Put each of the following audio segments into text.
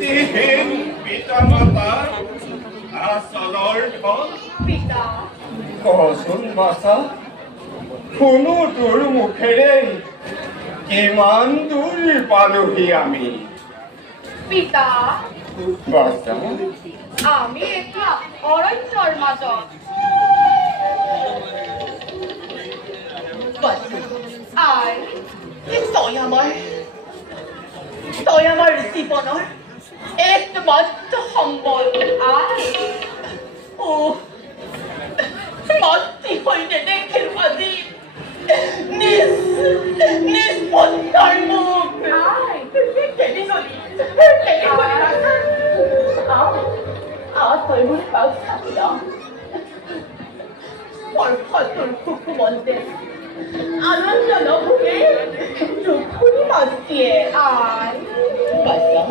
নীতিহীন পিতামাতাৰ আচলৰ ধন পিতা কচোন বাচা শুনো তোৰ মুখেৰে কিমান দূৰ পালোহি আমি পিতা বাচা আমি এতিয়া অৰণ্যৰ মাজত আই তই আমাৰ জীৱনৰ একমাত্ৰ সম্বল আই মাতৃ হৈ নেদেখিল আজি নিজ পুত্ৰৰ মুখ আই খেলি গলি তই মোৰ পাছ থাকিলা বৰ্ষটোৰ কুকুমন্তে আনন্দ নভোগে দুখুনি মাতৃয়ে আই বাচ্চা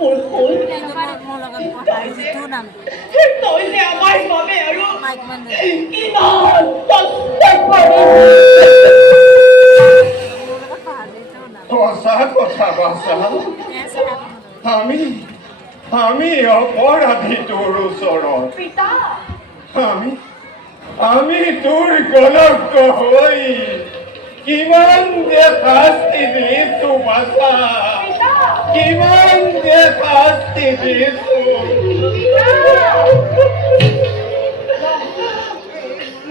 মোৰ হ'ল তই যে আমাৰ বাবে আৰু কিমান কষ্ট সঁচা কথা বাচা আমি অপৰাধী তোৰ ওচৰত পিতা আমি তোৰ গণজ্ঞ হৈ কিমান যে শাস্তি দিছো বাচা পিতা কিমান যে শাস্তি দিছো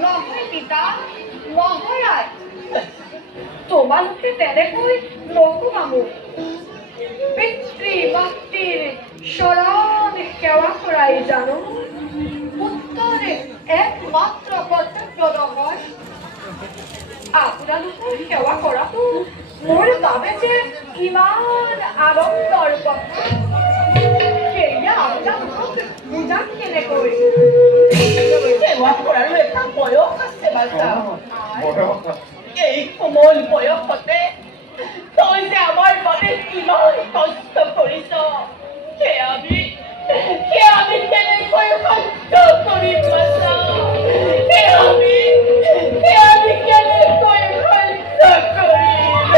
নহয় পিতা নহয় আই তোমালোকে তেনেকৈ নকমামো পিতৃ মাতৃৰ চৰণ সেৱা কৰাই জানো পুত্ৰৰ একমাত্ৰ কৰ্তব্য নহয় আপোনালোকৰ সেৱা কৰাটো মোৰ বাবে যে ইমান আনন্দৰ কথা সেয়া আপোনালোকক বুজাম কেনেকৈ সেৱা কৰাৰো এটা বয়স আছে বাচ্চা বয়স এই কোমল বয়সতে তই যে আমাৰ বাবে কিমান কষ্ট কৰিছ সেয়া আমি কেনেকৈ সহ্য কৰিম বাচ্চা সেয়া আমি কেনেকৈ সহ্য কৰিম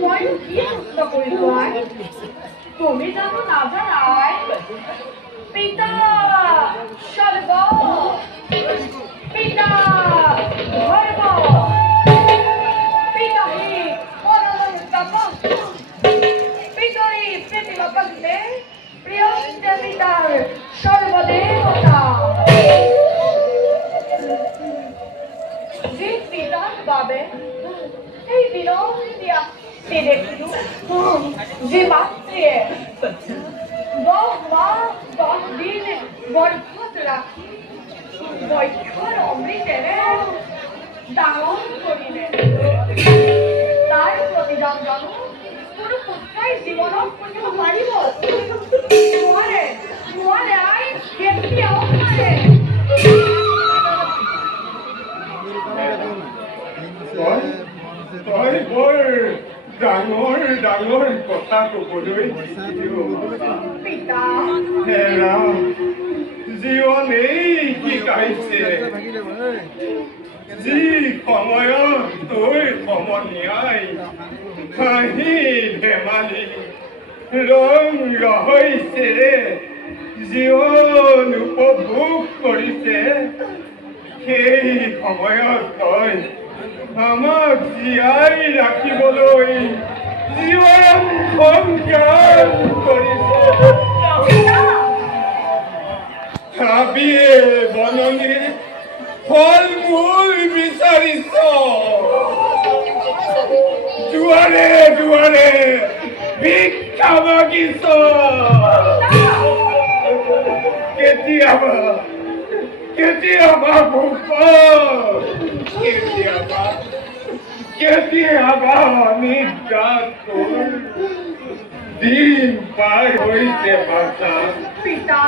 মইনো কি কষ্ট কৰিলো আই তুমি জানো নাজানাই পিতা স্বৰ্গ পিতা ধৰ্ম পিতাহি মনোলংকাপম পিতৰি প্ৰীতিমকন্তে প্ৰিয়ন্তে পিতাৰ সৰ্বদেৱতা যি পিতাৰ বাবে এই বিনয় দিয়া দেখিলো যি মাতৃয়ে 10 মাহ 10 দিন গৰ্ভত ৰাখি বৈক্ষৰ অমৃতেৰে ডাঙৰ কৰিলে তাৰ প্ৰতিদান জানো কোনো পুত্ৰই জীৱনত কৰিব পাৰিব নোৱাৰে আই কেতিয়াও নোৱাৰে তই বৰ ডাঙৰ ডাঙৰ কথা ক'বলৈ পিতা জীৱনেই শিকাইছে যি সময়ত তই সমনীয়াই হাঁহি ধেমালি ৰং ৰহস্যেৰে জীৱন উপভোগ কৰিছে সেই সময়ত তই আমাক জীয়াই ৰাখিবলৈ জীৱন সংগ্ৰাম কৰিছে হাবিয়ে বননিৰ ফল মূল বিচাৰিছ দুৱাৰে দুৱাৰে ভিক্ষা মাগিছ কেতিয়াবা ভোক কেতিয়াবা নিৰ্যাতন দিন পাৰ হৈছে বাচা পিতা